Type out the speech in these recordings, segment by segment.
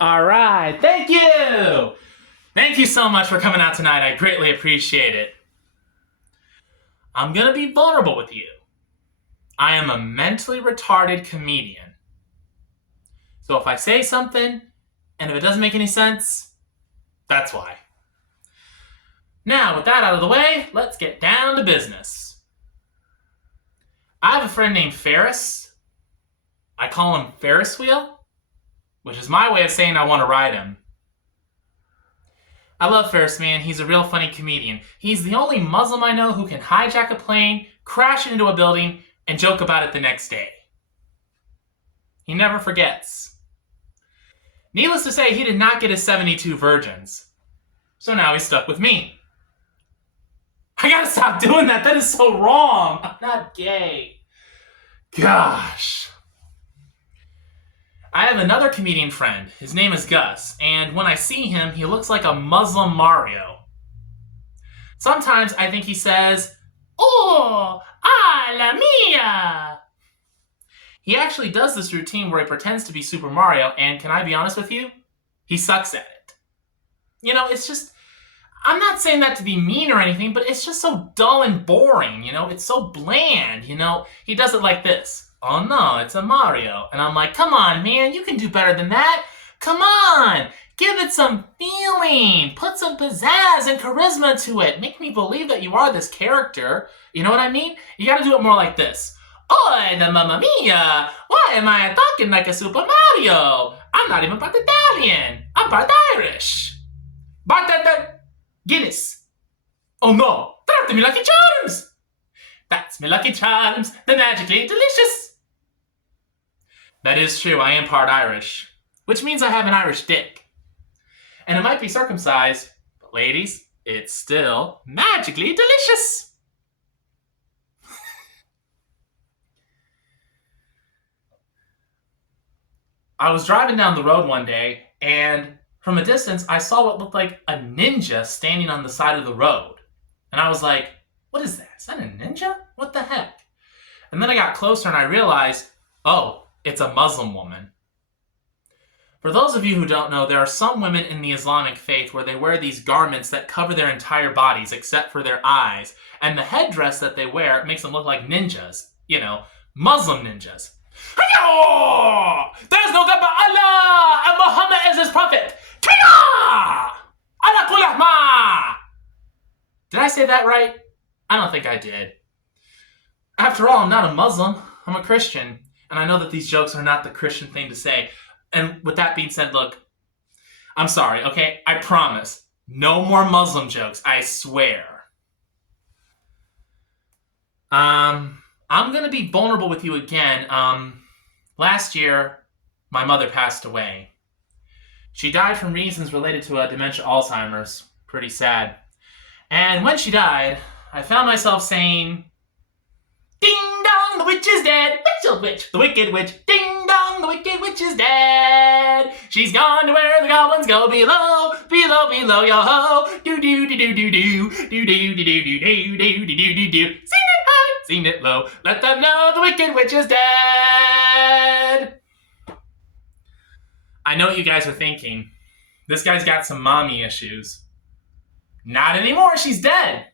All right. Thank you. Thank you so much for coming out tonight. I greatly appreciate it. I'm going to be vulnerable with you. I am a mentally retarded comedian. So if I say something and if it doesn't make any sense, that's why. Now, with that out of the way, let's get down to business. I have a friend named Ferris. I call him Ferris Wheel, which is my way of saying I want to ride him. I love Ferris, man. He's a real funny comedian. He's the only Muslim I know who can hijack a plane, crash into a building, and joke about it the next day. He never forgets. Needless to say, he did not get his 72 virgins. So now he's stuck with me. I gotta stop doing that. That is so wrong. I'm not gay. Gosh. I have another comedian friend. His name is Gus, and when I see him, he looks like a Muslim Mario. Sometimes I think he says, "Oh, la mia." He actually does this routine where he pretends to be Super Mario, and can I be honest with you? He sucks at it. You know, it's just, I'm not saying that to be mean or anything, but it's just so dull and boring, you know? It's so bland, you know? He does it like this. "Oh no, it's a Mario." And I'm like, come on, man, you can do better than that. Come on, give it some feeling. Put some pizzazz and charisma to it. Make me believe that you are this character. You know what I mean? You gotta do it more like this. "Oi, the mamma mia! Why am I talking like a Super Mario? I'm not even part Italian. I'm part Irish. Guinness. Oh no, that's me Lucky Charms. That's me Lucky Charms, the magically delicious." That is true, I am part Irish, which means I have an Irish dick. And it might be circumcised, but ladies, it's still magically delicious. I was driving down the road one day, and from a distance, I saw what looked like a ninja standing on the side of the road. And I was like, what is that? Is that a ninja? What the heck? And then I got closer and I realized, oh, it's a Muslim woman. For those of you who don't know, there are some women in the Islamic faith where they wear these garments that cover their entire bodies except for their eyes. And the headdress that they wear makes them look like ninjas. You know, Muslim ninjas. There's no God but Allah, and Muhammad is his prophet. Did I say that right? I don't think I did. After all, I'm not a Muslim. I'm a Christian. And I know that these jokes are not the Christian thing to say. And with that being said, look, I'm sorry, okay? I promise. No more Muslim jokes, I swear. I'm gonna be vulnerable with you again. Last year, my mother passed away. She died from reasons related to dementia Alzheimer's. Pretty sad. And when she died, I found myself saying, "Ding dong, the witch is dead. Witch, old witch, the wicked witch. Ding dong, the wicked witch is dead. She's gone to where the goblins go below, below, below, yo ho. Do do do do do do, do do do do do do do do do do. Sing it high, sing it low. Let them know the wicked witch is dead." I know what you guys are thinking. This guy's got some mommy issues. Not anymore, she's dead.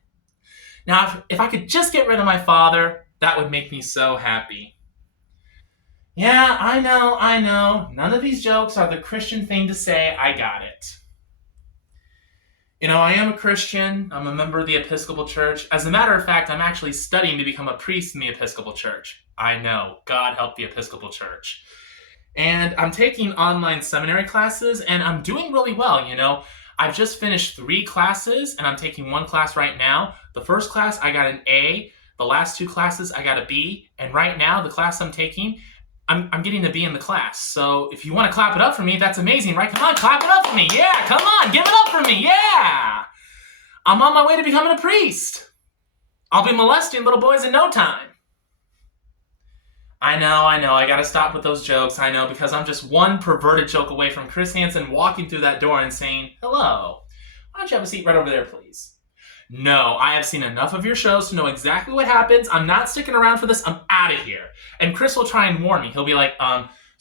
Now, if I could just get rid of my father, that would make me so happy. Yeah, I know. None of these jokes are the Christian thing to say. I got it. You know, I am a Christian. I'm a member of the Episcopal Church. As a matter of fact, I'm actually studying to become a priest in the Episcopal Church. I know. God help the Episcopal Church. And I'm taking online seminary classes, and I'm doing really well, you know. I've just finished 3 classes, and I'm taking 1 class right now. The first class, I got an A. The last 2 classes, I got a B. And right now, the class I'm taking, I'm getting a B in the class. So if you want to clap it up for me, that's amazing, right? Come on, clap it up for me. Yeah, come on, give it up for me. Yeah. I'm on my way to becoming a priest. I'll be molesting little boys in no time. I know. I gotta stop with those jokes. I know, because I'm just one perverted joke away from Chris Hansen walking through that door and saying, "Hello, why don't you have a seat right over there, please?" No, I have seen enough of your shows to know exactly what happens. I'm not sticking around for this. I'm out of here. And Chris will try and warn me. He'll be like,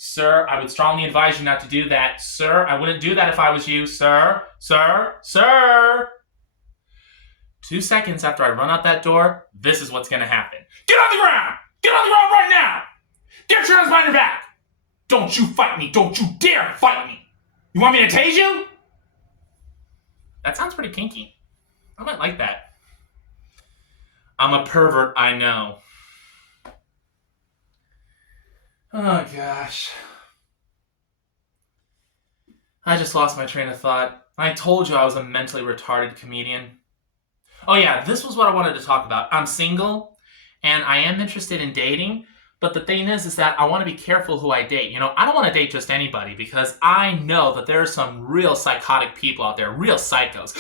Sir, I would strongly advise you not to do that. Sir, I wouldn't do that if I was you. Sir, sir, sir. 2 seconds after I run out that door, this is what's going to happen. Get on the ground! Get on the ground right now! Get your hands behind your back! Don't you fight me! Don't you dare fight me! You want me to tase you? That sounds pretty kinky. I might like that. I'm a pervert, I know. Oh, gosh. I just lost my train of thought. I told you I was a mentally retarded comedian. Oh yeah, this was what I wanted to talk about. I'm single, and I am interested in dating, but the thing is that I want to be careful who I date. I don't want to date just anybody, because I know that there are some real psychotic people out there, real psychos.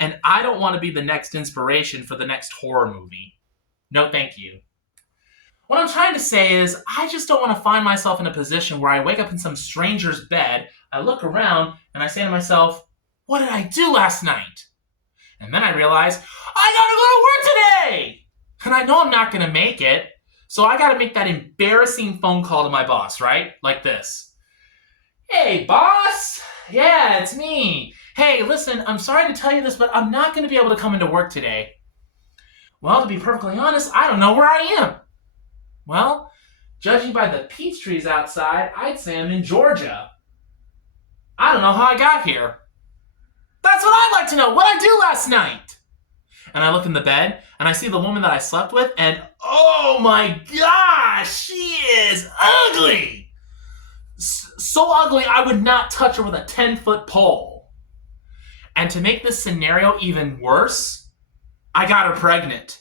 And I don't want to be the next inspiration for the next horror movie. No, thank you. What I'm trying to say is, I just don't want to find myself in a position where I wake up in some stranger's bed, I look around, and I say to myself, what did I do last night? And then I realize, I gotta go to work today! And I know I'm not gonna make it, so I gotta make that embarrassing phone call to my boss, right? Like this. Hey, boss! Yeah, it's me. Hey, listen, I'm sorry to tell you this, but I'm not gonna be able to come into work today. Well, to be perfectly honest, I don't know where I am. Well, judging by the peach trees outside, I'd say I'm in Georgia. I don't know how I got here. That's what I'd like to know. What'd I do last night? And I look in the bed, and I see the woman that I slept with, and oh my gosh, she is ugly. So ugly, I would not touch her with a 10-foot pole. And to make this scenario even worse, I got her pregnant.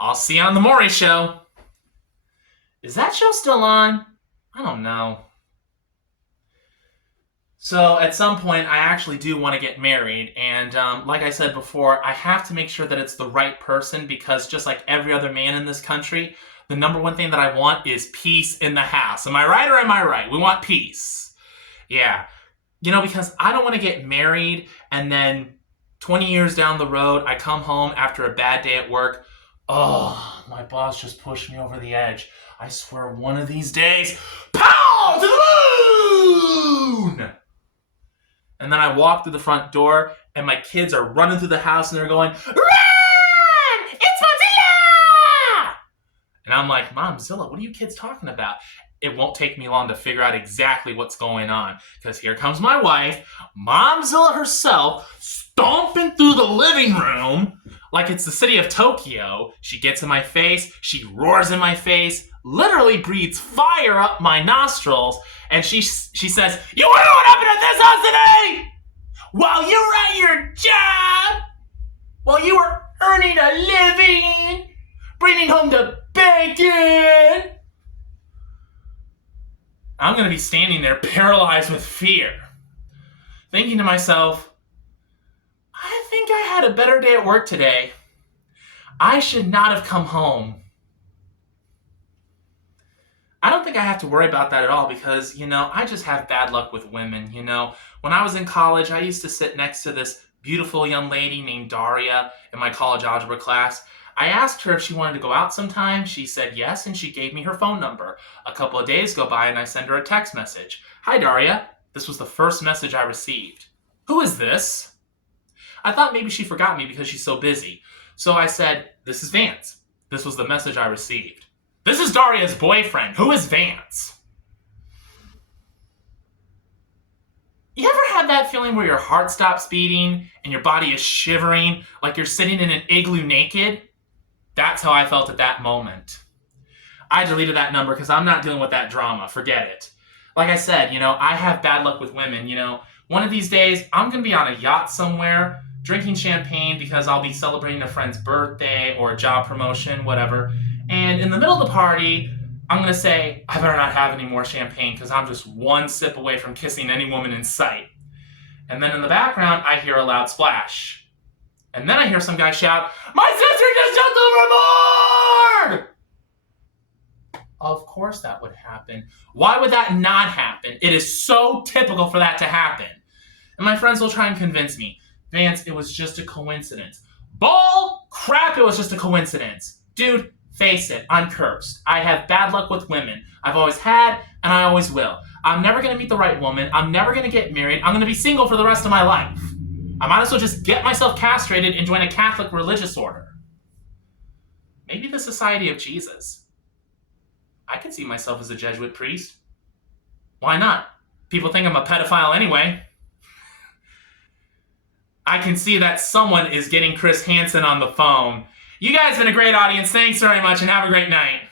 I'll see you on the Maury Show. Is that show still on? I don't know. So at some point, I actually do want to get married. And like I said before, I have to make sure that it's the right person, because just like every other man in this country, the number one thing that I want is peace in the house. Am I right or am I right? We want peace. Yeah. Because I don't want to get married and then 20 years down the road, I come home after a bad day at work. Oh, my boss just pushed me over the edge. I swear one of these days, pow, to the moon! And then I walk through the front door, and my kids are running through the house, and they're going, run! It's Mozilla! And I'm like, Momzilla, what are you kids talking about? It won't take me long to figure out exactly what's going on, because here comes my wife, Momzilla herself, stomping through the living room like it's the city of Tokyo. She gets in my face, she roars in my face, literally breathes fire up my nostrils, and she says, you wanna know what happened at this house today? While you were at your job, while you were earning a living, bringing home the bacon, I'm gonna be standing there paralyzed with fear, thinking to myself, I think I had a better day at work today. I should not have come home. I don't think I have to worry about that at all, because, I just have bad luck with women. When I was in college, I used to sit next to this beautiful young lady named Daria in my college algebra class. I asked her if she wanted to go out sometime. She said yes, and she gave me her phone number. A couple of days go by, and I send her a text message. Hi, Daria. This was the first message I received. Who is this? I thought maybe she forgot me because she's so busy. So I said, this is Vance. This was the message I received. This is Daria's boyfriend. Who is Vance? You ever had that feeling where your heart stops beating and your body is shivering like you're sitting in an igloo naked? That's how I felt at that moment. I deleted that number because I'm not dealing with that drama. Forget it. Like I said, I have bad luck with women. One of these days, I'm going to be on a yacht somewhere, drinking champagne because I'll be celebrating a friend's birthday or a job promotion, whatever. And in the middle of the party, I'm going to say, I better not have any more champagne because I'm just one sip away from kissing any woman in sight. And then in the background, I hear a loud splash. And then I hear some guy shout, my sister just jumped overboard! Of course that would happen. Why would that not happen? It is so typical for that to happen. And my friends will try and convince me, Vance, it was just a coincidence. Bull crap, it was just a coincidence. Dude, face it, I'm cursed. I have bad luck with women. I've always had, and I always will. I'm never going to meet the right woman. I'm never going to get married. I'm going to be single for the rest of my life. I might as well just get myself castrated and join a Catholic religious order. Maybe the Society of Jesus. I could see myself as a Jesuit priest. Why not? People think I'm a pedophile anyway. I can see that someone is getting Chris Hansen on the phone. You guys have been a great audience. Thanks very much and have a great night.